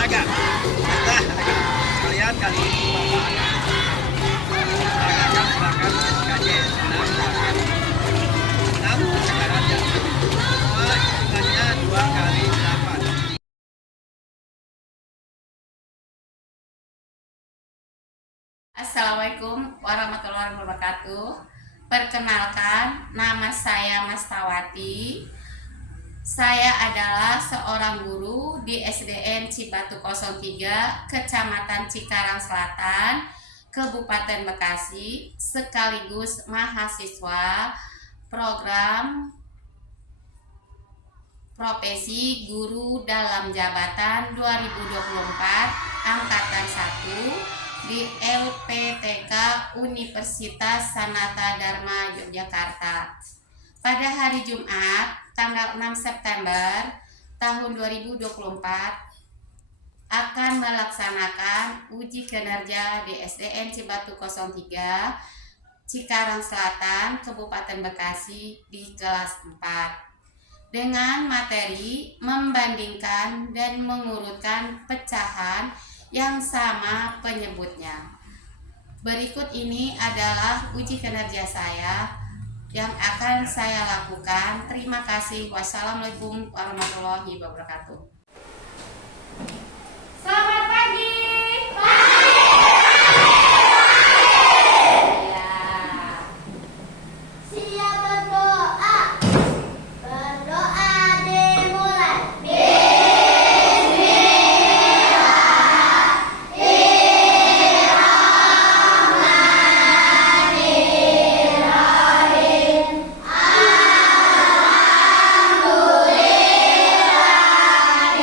olahraga. Nah, sekalian kali ini Bapak akan olahraga gerakan SKJ 6 sekarang ya. Semua hitungannya 2 kali 8. Assalamualaikum warahmatullahi wabarakatuh. Perkenalkan, nama saya Mastawati. Saya adalah seorang guru di SDN Cibatu 03, Kecamatan Cikarang Selatan, Kabupaten Bekasi, sekaligus mahasiswa program Profesi Guru dalam Jabatan 2024 Angkatan 1 di LPTK Universitas Sanata Dharma Yogyakarta. Pada hari Jumat, tanggal 6 September tahun 2024 akan melaksanakan uji kinerja di SDN Cibatu 03, Cikarang Selatan, Kabupaten Bekasi di kelas 4. Dengan materi membandingkan dan mengurutkan pecahan yang sama penyebutnya. Berikut ini adalah uji kinerja saya yang akan saya lakukan. Terima kasih. Wassalamualaikum warahmatullahi wabarakatuh. Selamat pagi. Siap berdoa. Berdoa dimulai. Bismillahirrahmanirrahim. Alhamdulillahirrahmanirrahim.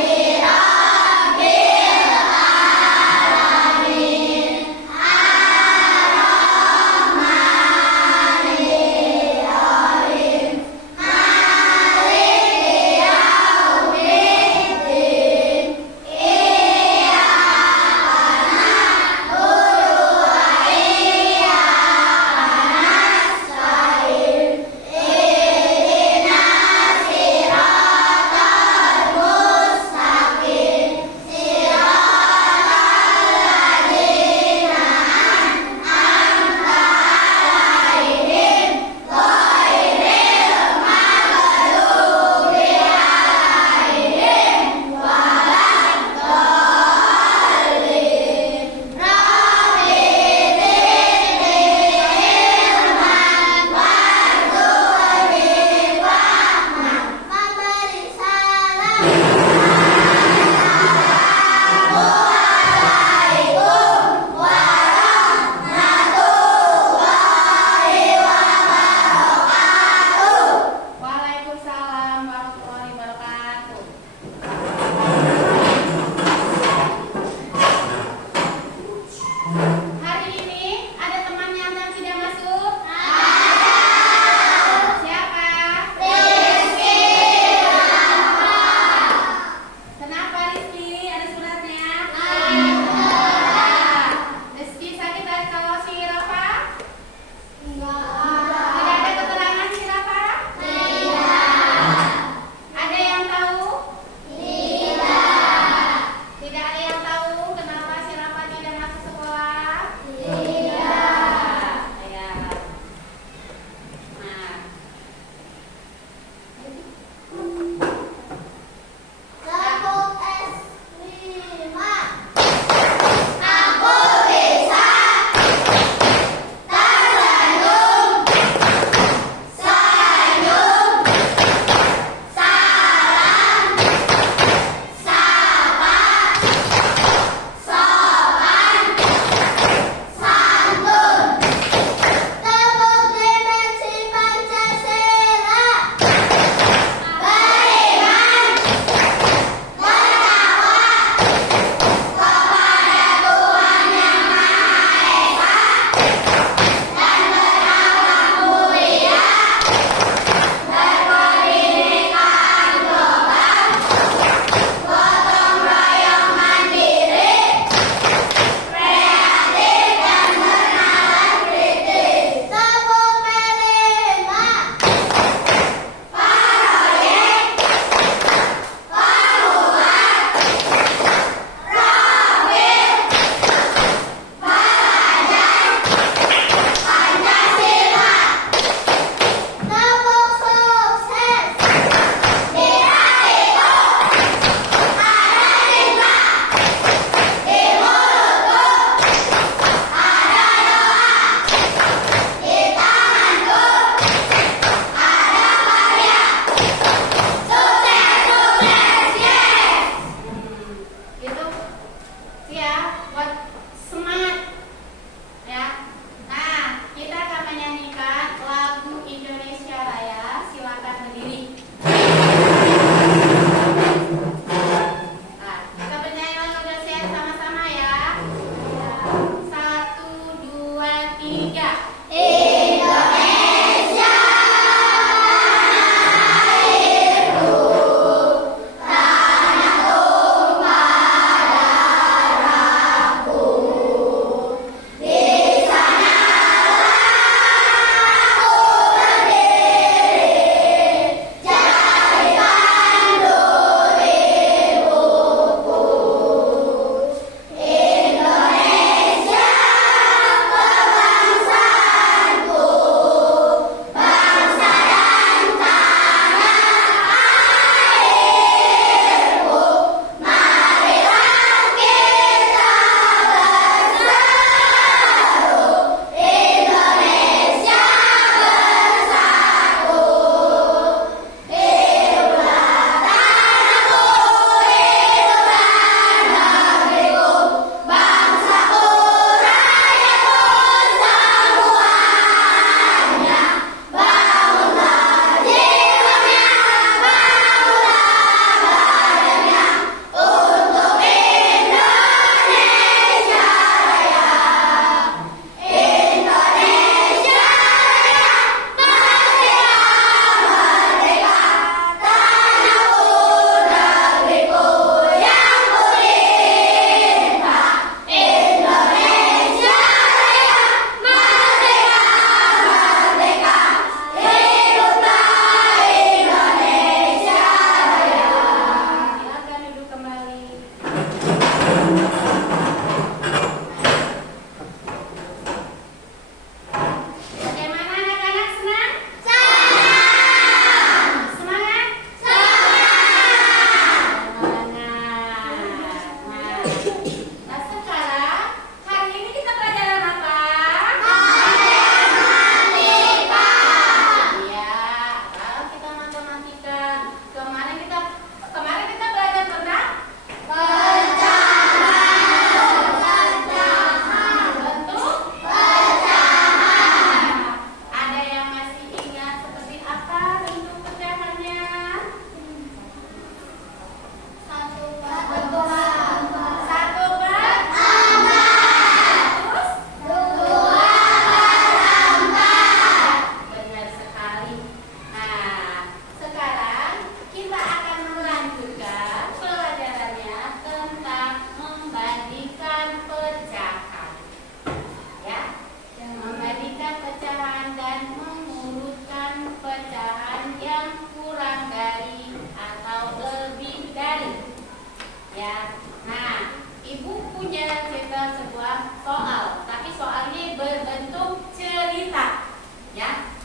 Ya. Nah, Ibu punya cerita sebuah soal, tapi soal ini berbentuk cerita. Ya.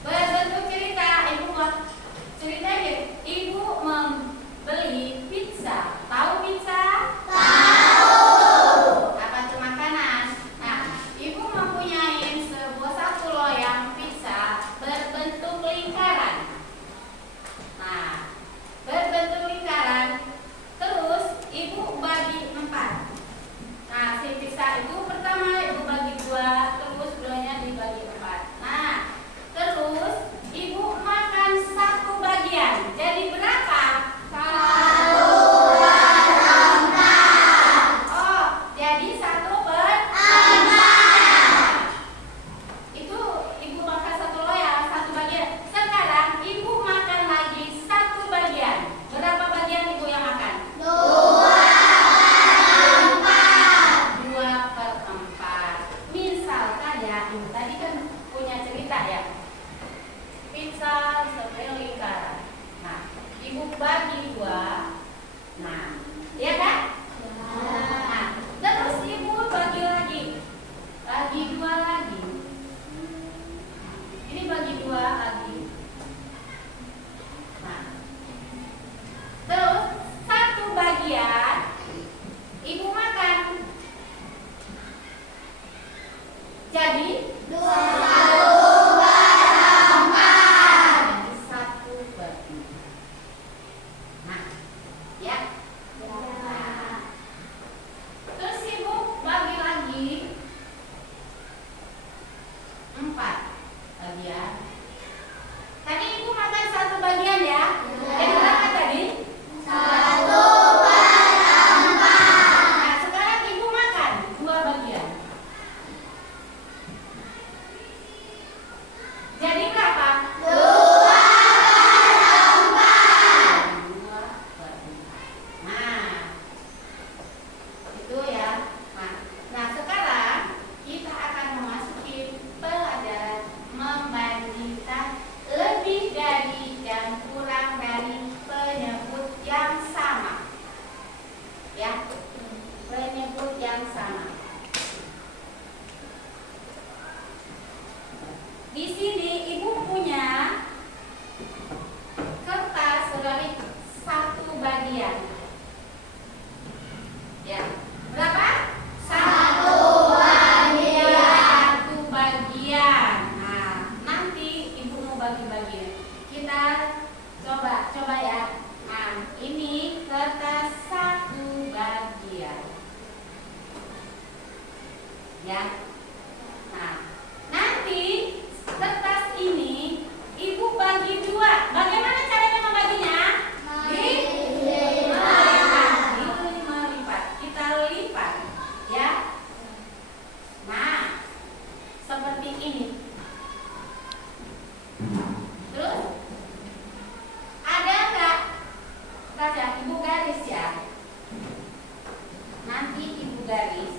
Berbentuk cerita. Ibu buat ceritanya. Ibu membeli pizza. Tahu pizza? Tahu. Apa itu makanan? Nah, Ibu mempunyai satu loyang pizza berbentuk lingkaran. Nah, berbentuk lingkaran. Terus Ibu bagi 4. Nah, si pizza itu pertama Ibu bagi 2, terus keduanya dibagi 4. Nah, terus Ibu makan 1 bagian. Jadi berapa? 1/4. Oh, jadi 1/4. Itu Ibu makan 1 loyang, 1 bagian. Sekarang Ibu makan lagi 1 bagian. Berapa bagian Ibu yang makan? 2/4. Misalkan ya, Ibu tadi kan punya cerita ya. Pizza seperti lingkaran. Nah, Ibu bagi 2. Nah, iya kan? Nah, terus Ibu bagi lagi. Bagi 2 lagi. Ini bagi 2 lagi. Nah, terus 1 bagian Ibu makan. Jadi 1/4. Nah, ya. Nah, terus Ibu bagi lagi 4 bagian. Tadi Ibu makan 1 bagian ya. Jadi berapa tadi? 1/4. Nah, sekarang Ibu makan 2 bagian. Jadi berapa? 2/4. Nah, itu ya. Nah, sekarang kita akan memasuki pelajaran membandingkan lebih dari dan kurang dari penyebut yang sama. Ya, penyebut yang sama. Di sini Ibu punya kertas sebagai 1 bagian. Ya, berapa? 1 bagian. 1 bagian. Nah, nanti Ibu mau bagi-bagi. Kita coba ya. Nah, ini kertas 1 bagian. Ya. Nah, nanti kertas ini Ibu bagi 2. Bagaimana caranya membaginya? Melipat. Kita lipat, ya. Nah, seperti ini. Terus ada enggak? Baca, Ibu garis ya. Nanti Ibu garis.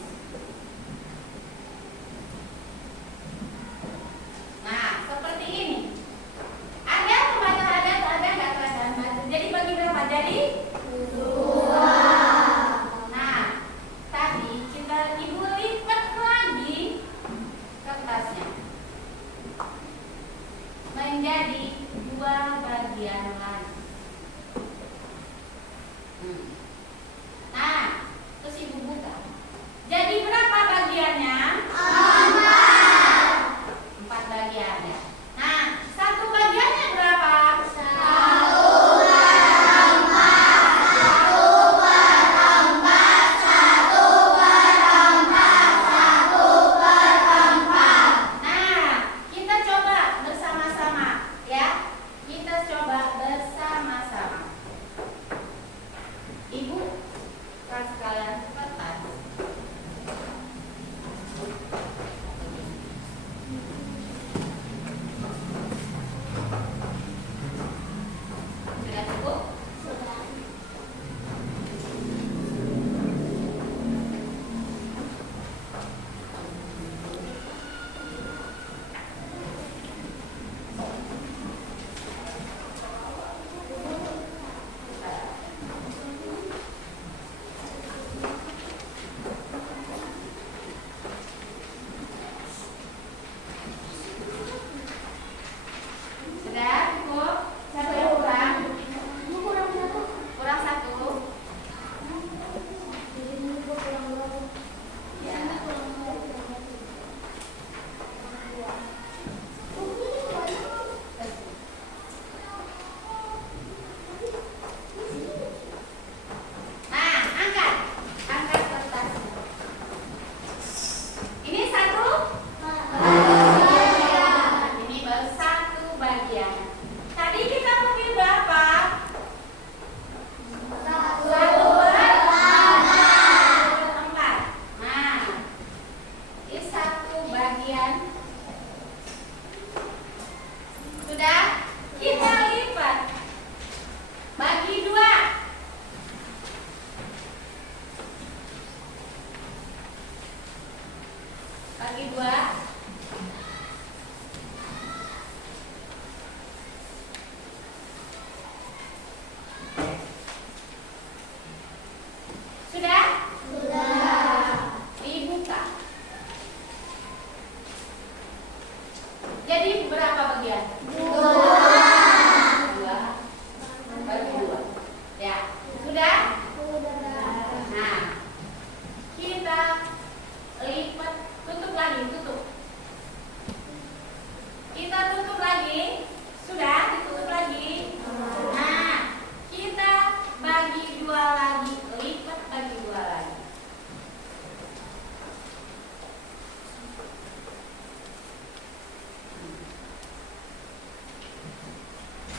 bagi 2. Sudah? Dibuka. Jadi berapa bagian? 2 bagi 2. Ya, sudah? Nah, kita lipat, tutup lagi, tutup. Kita tutup lagi. Sudah, ditutup lagi. Nah, kita bagi 2 lagi, lipat bagi 2 lagi.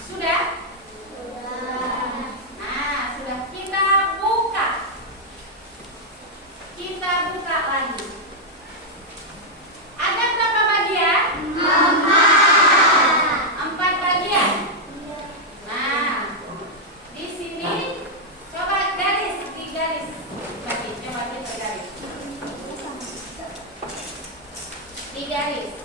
Sudah? Nah, sudah, kita buka. Kita buka lagi. Ada berapa bagian? 4 bagian. Nah, di sini coba garis, di garis. Coba kita garis. Di garis.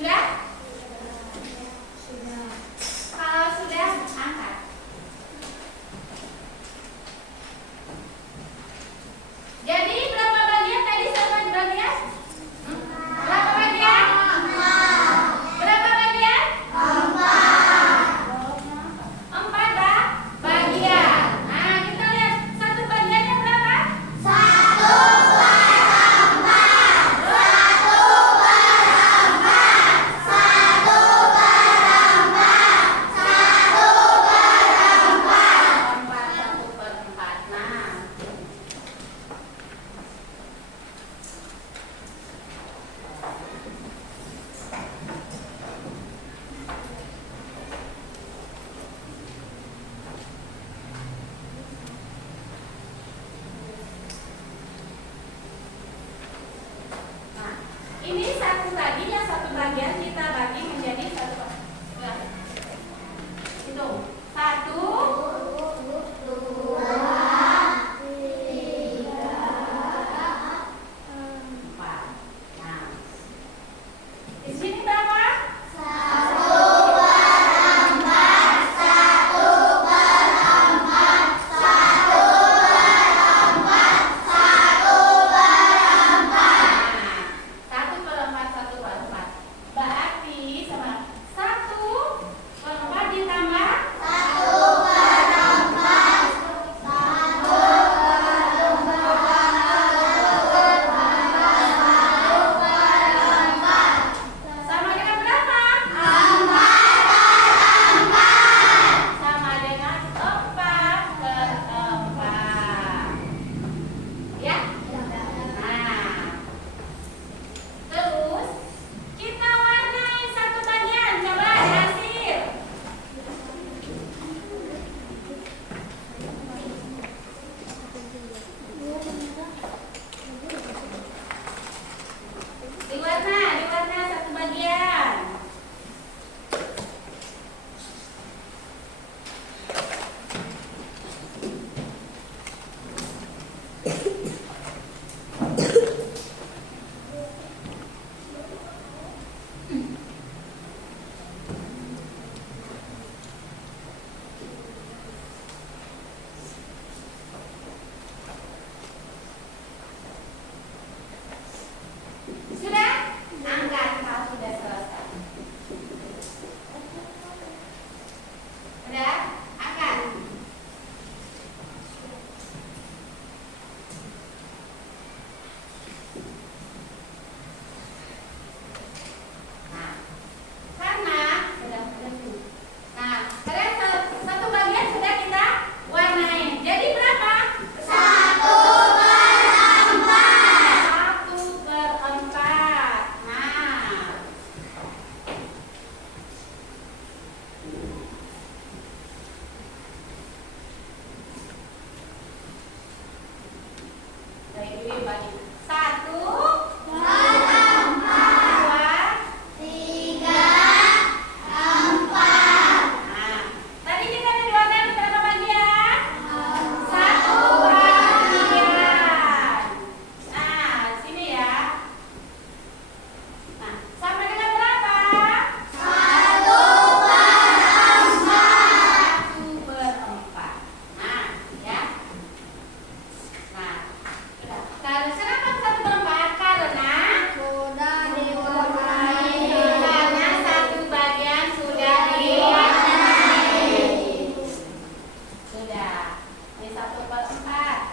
Sudah? Kalau sudah, angkat. Jadi berapa bagian tadi sama bagian? Berapa bagian? Berapa bagian? 4 bagian. Nah, kita lihat satu bagiannya berapa? 4/4. Nah, Nah, ini satu tadi yang satu bagian kita bagi menjadi satu. Hitung. 1, 4. Nah, di sini berapa? 1/4. Berarti sama 1/4 ditambah 1/4 sama dengan berapa? Sama dengan 4/4. Ya? Nah, terus kita warnai satu bagian. Coba hasil. Diwarna satu bagian. Sudah? Angkat kalau sudah selesai. Sudah? Angkat. Nah, karena sudah bersih. Nah, karena satu bagian sudah kita warnai. Jadi berapa? 1/4. Nah, dari dulu bagi 1.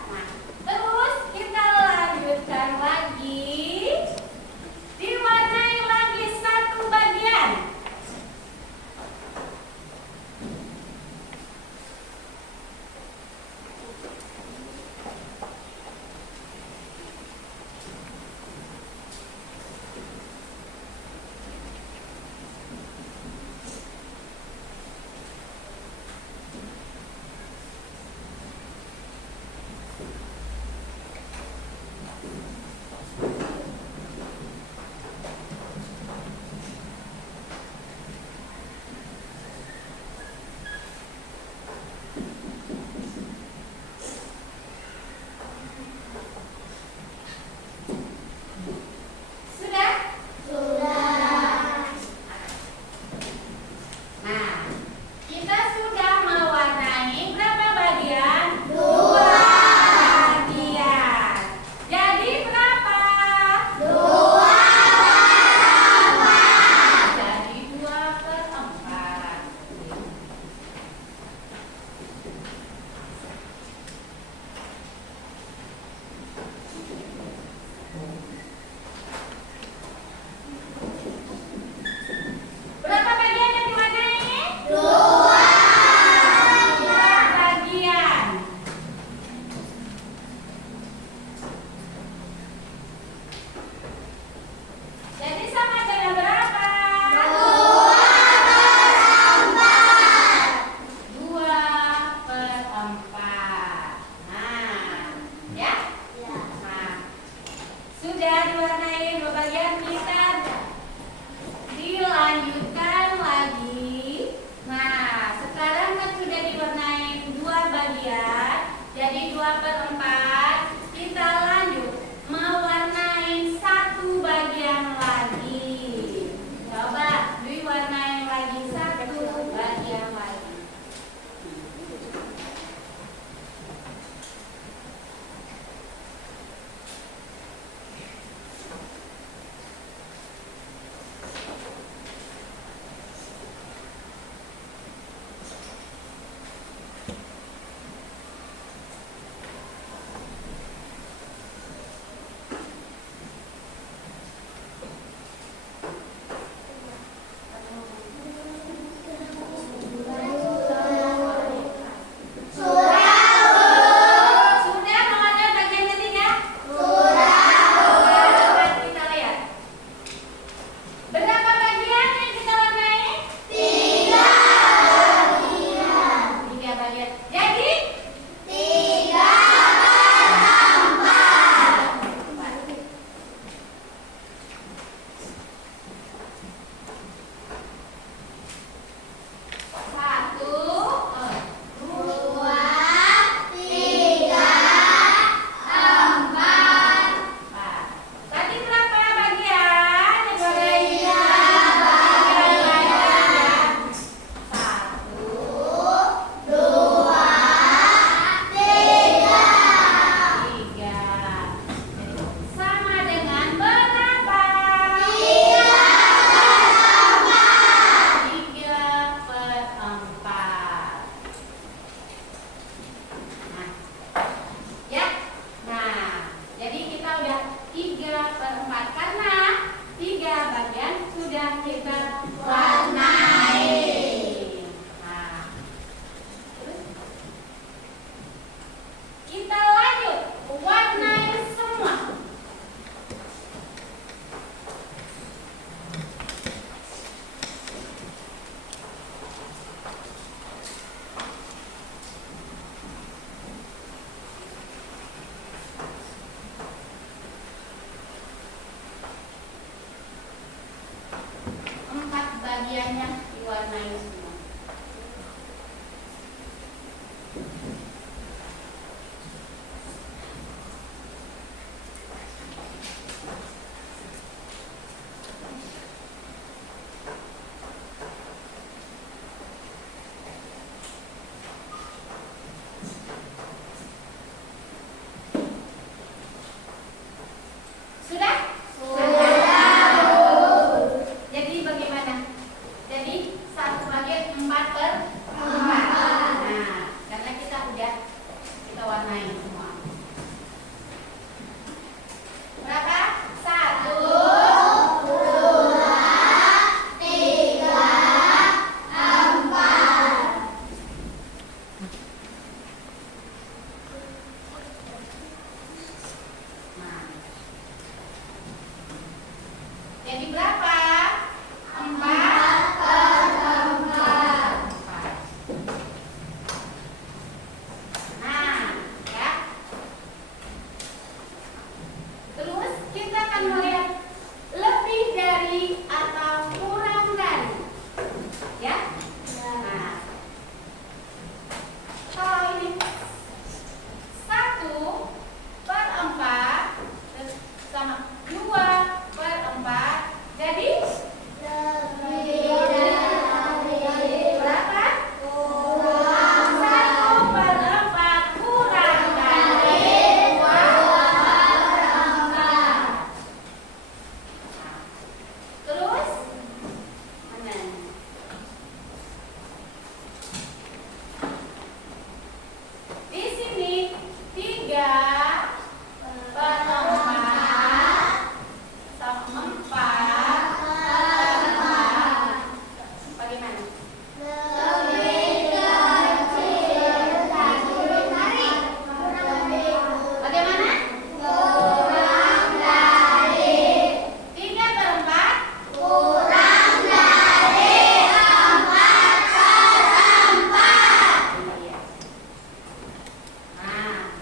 Nah, terus kita lanjutkan lagi. Diwarnai lagi satu bagian. Sudah? Sudah. Nah, kita sudah mewarnai berapa bagian? Dua. Bagian. Jadi berapa? Dua. Jadi 2/4. Berapa bagian yang diwarnai? Dua. 2 bagian. Jadi sama dengan berapa? 2/4. Nah, ya. Nah, sudah diwarnai 2 bagian, kita dilanjutkan lagi. Nah, sekarang kan sudah diwarnai 2 bagian, jadi 2/4. Kita lanjut mewarnai 1 bagian lagi. Coba diwarnai lagi 1 bagian lagi. Sudah mewarnai bagian ketiga? Coba kita lihat. Berapa bagian yang kita warnai? 3 bagian. Jadi 3/4. Satu, Dua, tiga, empat. tadi berapa bagian? Tiga bagian. 1, dua, tiga. 3. Sama dengan berapa? 3/4. Nah, ya. Nah, jadi kita udah 3/4 karena 3 bagian sudah kita warnai. Nah, terus kita lanjut warnai semua. Empat bagiannya diwarnai semua. Sudah? Jadi bagaimana? Jadi 1 bagian 4/4. Nah, karena kita udah warnai semua. 3 perempat seempat perempat. Bagaimana? Lebih kecil dari. Bagaimana? Kurang dari. 3 perempat. Kurang dari 4 perempat. Iya. Nah,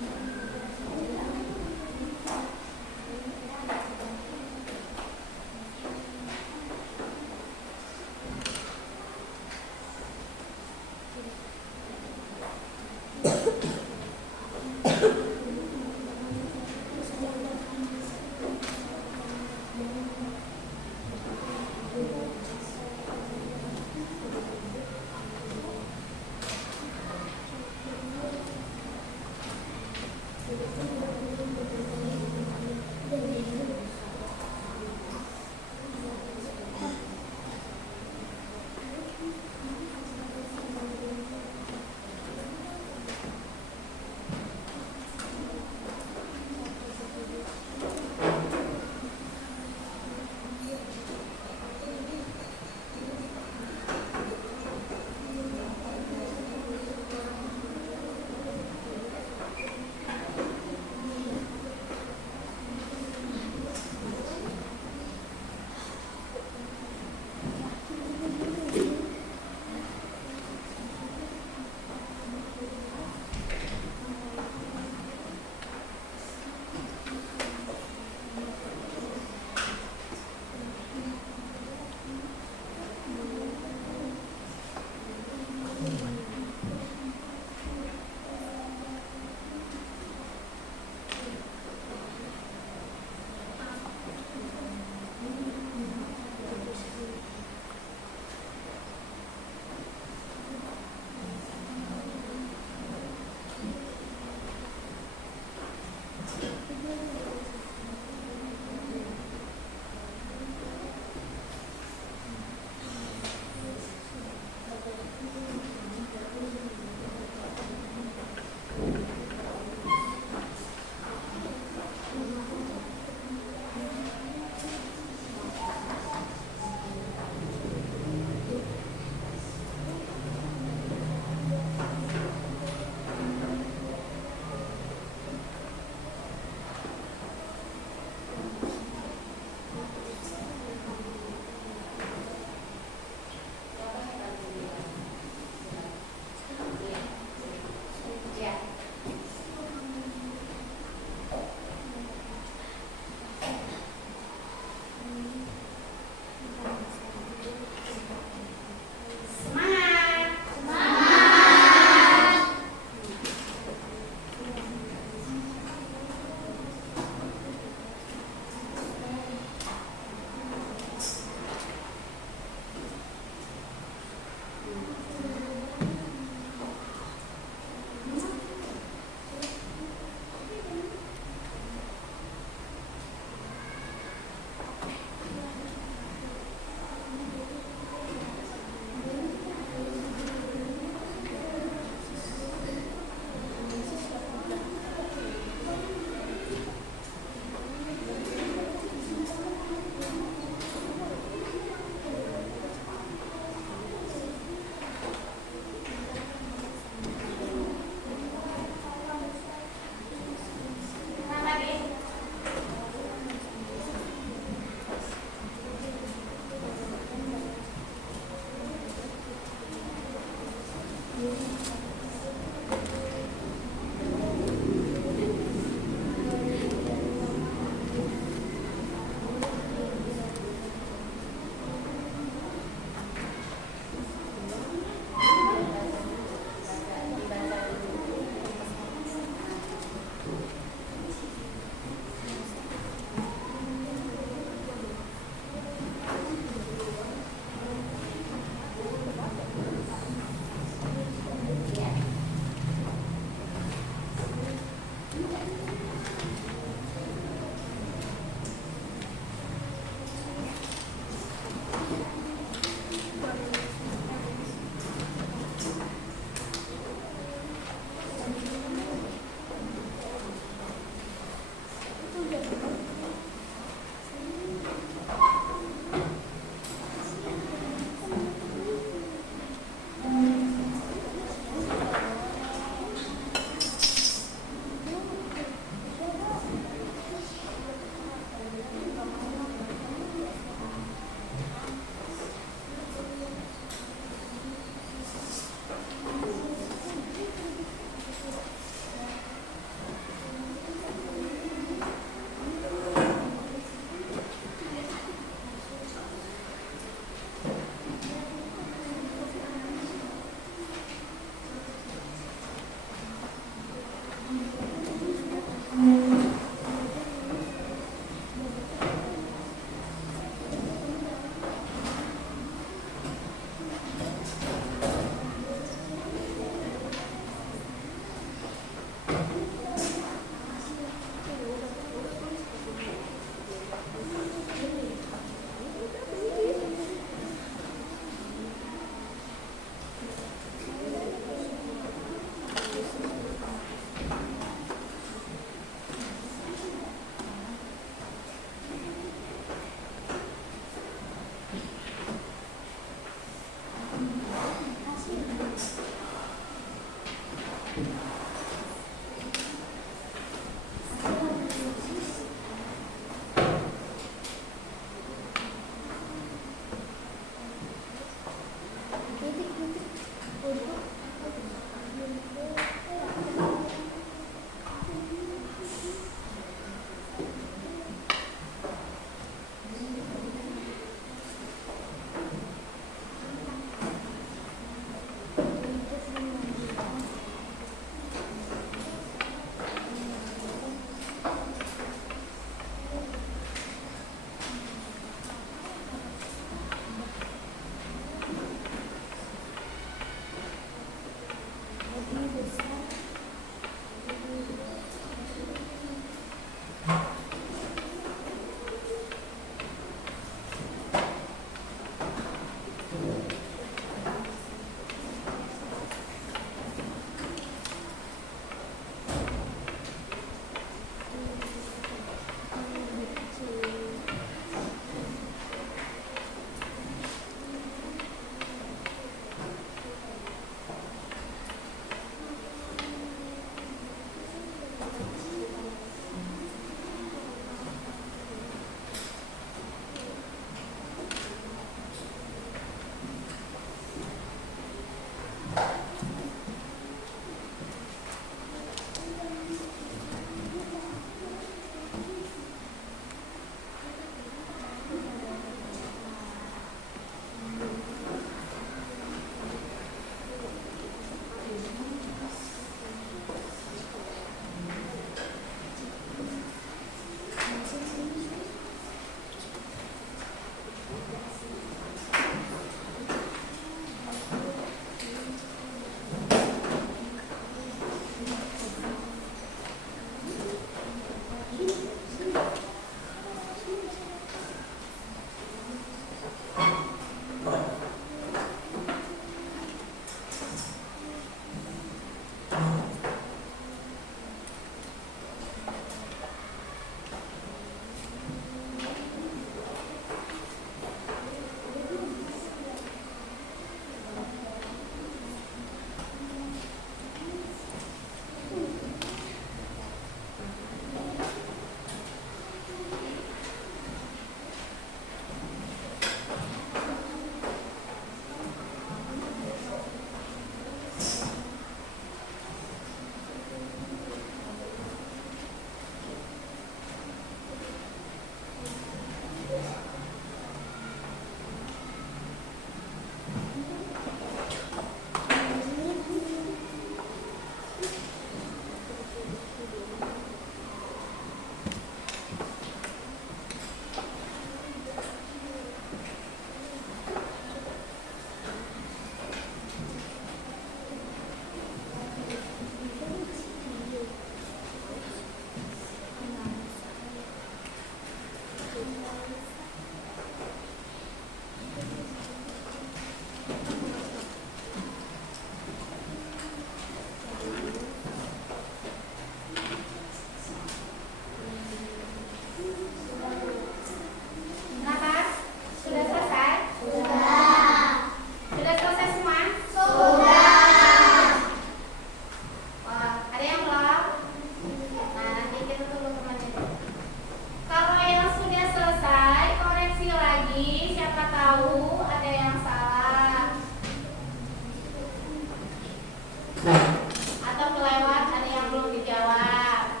Atau kelewat ada yang belum dijawab.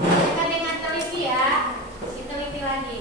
Silakan dengan teliti ya. Diteliti lagi.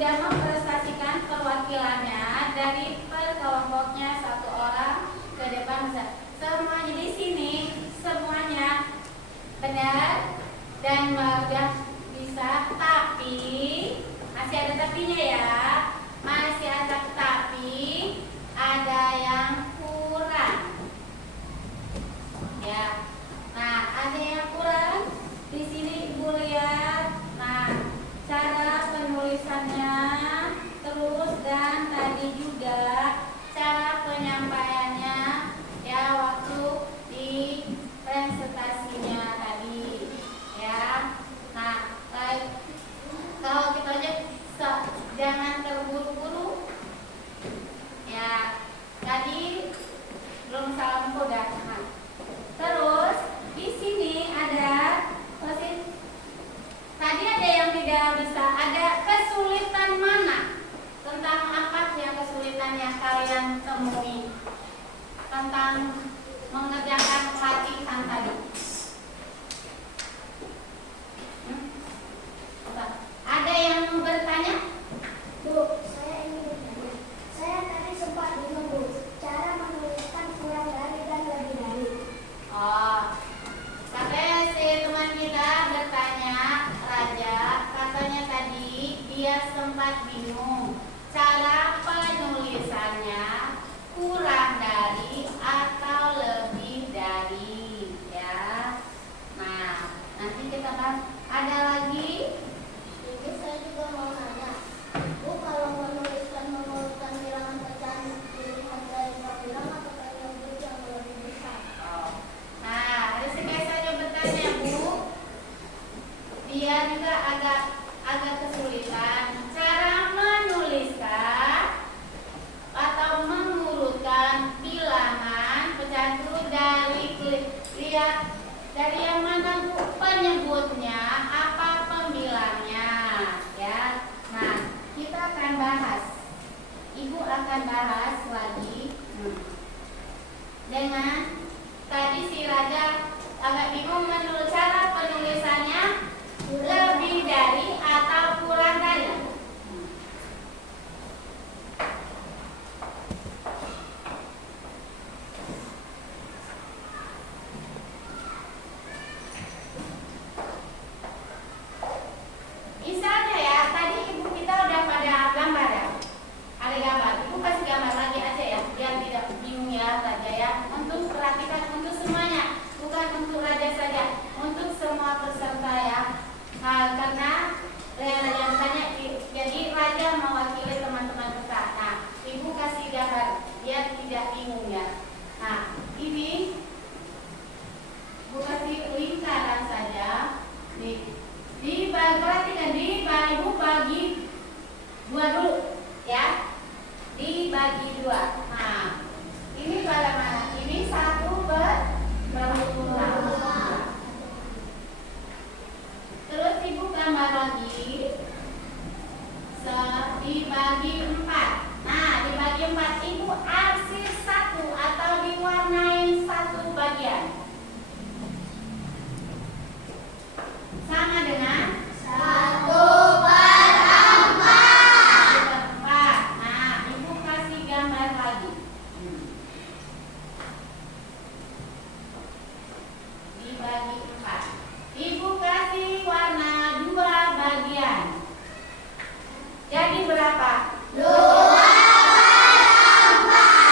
sudah mempresentasikan perwakilannya dari per kelompoknya 1 orang ke depan. Semuanya di sini semuanya benar dan sudah bisa, tapi masih ada tapinya ya. Masih ada tapi, ada yang kurang. Ya. Nah, ada yang kurang. Di sini Ibu lihat. Nah, cara penulisannya terus dan tadi juga cara penyampaiannya ya waktu di presentasinya tadi ya. Nah, kalau kita aja jangan terburu-buru ya. Tadi belum salam koda. Nah, terus di sini ada tadi ada yang tidak bisa, ada kesulitan mana? Tentang apa yang kesulitan yang kalian temui tentang mengerjakan latihan tadi? Ada yang mau bertanya? Bu, saya ingin bertanya. Saya tadi sempat bingung, Bu, cara menuliskan kurang dari dan lebih dari. Oh, katanya si teman kita bertanya, Raja, katanya tadi dia sempat bingung cara penulisannya kurang dari atau lebih dari ya. Nah, nanti kita bahas. Ada lagi? Ini saya juga mau nanya. Bu, kalau menuliskan mengurutkan bilangan pecahan pilihan dari bilangan atau yang lebih besar? Nah, Rizky saja bertanya, Bu. Dia juga agak kesulitan cara menuliskan atau mengurutkan bilangan pecahan itu dari lihat dari yang mana, Bu, penyebutnya apa pembilangnya ya. Nah, kita akan bahas. Ibu akan bahas lagi dengan tadi si Raja agak bingung menurut cara penulisannya lebih dari atau kurang dari. Misalnya ya, tadi ibu kita udah pada gambar ya. Ada gambar, ibu kasih gambar lagi aja ya, biar tidak bingung ya Raja ya. Untuk perhatikan untuk semuanya, bukan untuk Raja saja, untuk semua peserta ya. Nah, karena Raja tanya, jadi Raja mewakili teman-teman peserta. Nah, ibu kasih gambar, biar tidak bingung ya. Nah, ini ibu kasih lingkaran saja. Perhatikan ibu bagi 2 dulu ya. Dibagi 2. Nah, ini pada mana? Ini 1 berulang. Terus ibu gambar lagi dibagi 4. Nah, dibagi 4 ibu arsir 1 atau diwarnain 1 bagian. Sama dengan 1/4. Nah, ibu kasih gambar lagi. Dibagi 4. Ibu kasih warna 2 bagian. Jadi berapa? 2/4.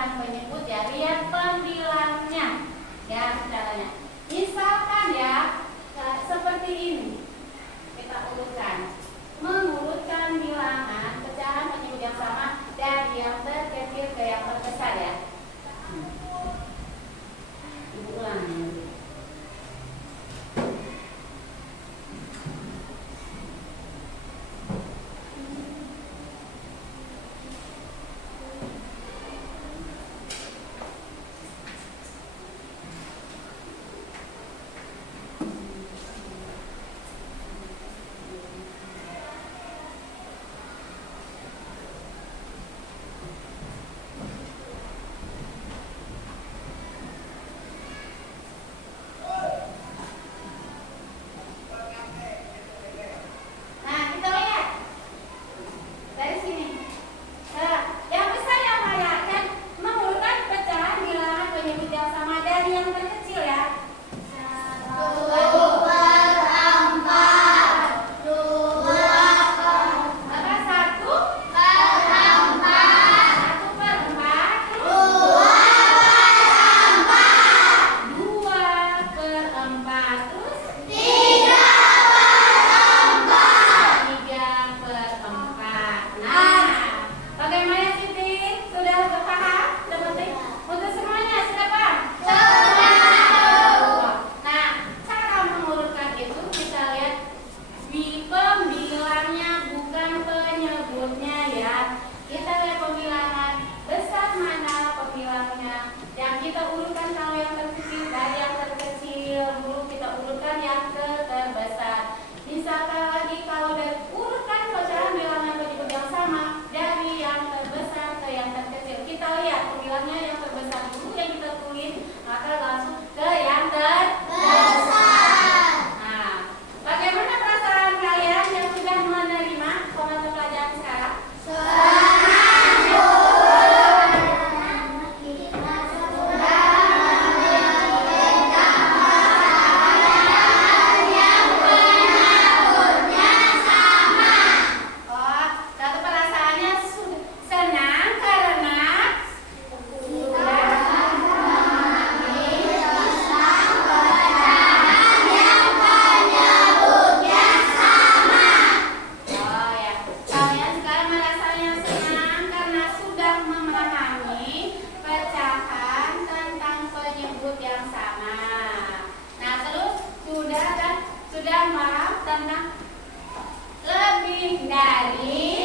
bukan penyebut ya. Lihat pembilangnya ya caranya. Misalkan ya seperti ini. Kita urutkan. Mengurutkan bilangan pecahan penyebut yang sama dari yang terkecil ke yang terbesar ya. Ibu ulang. Sudah paham tentang lebih dari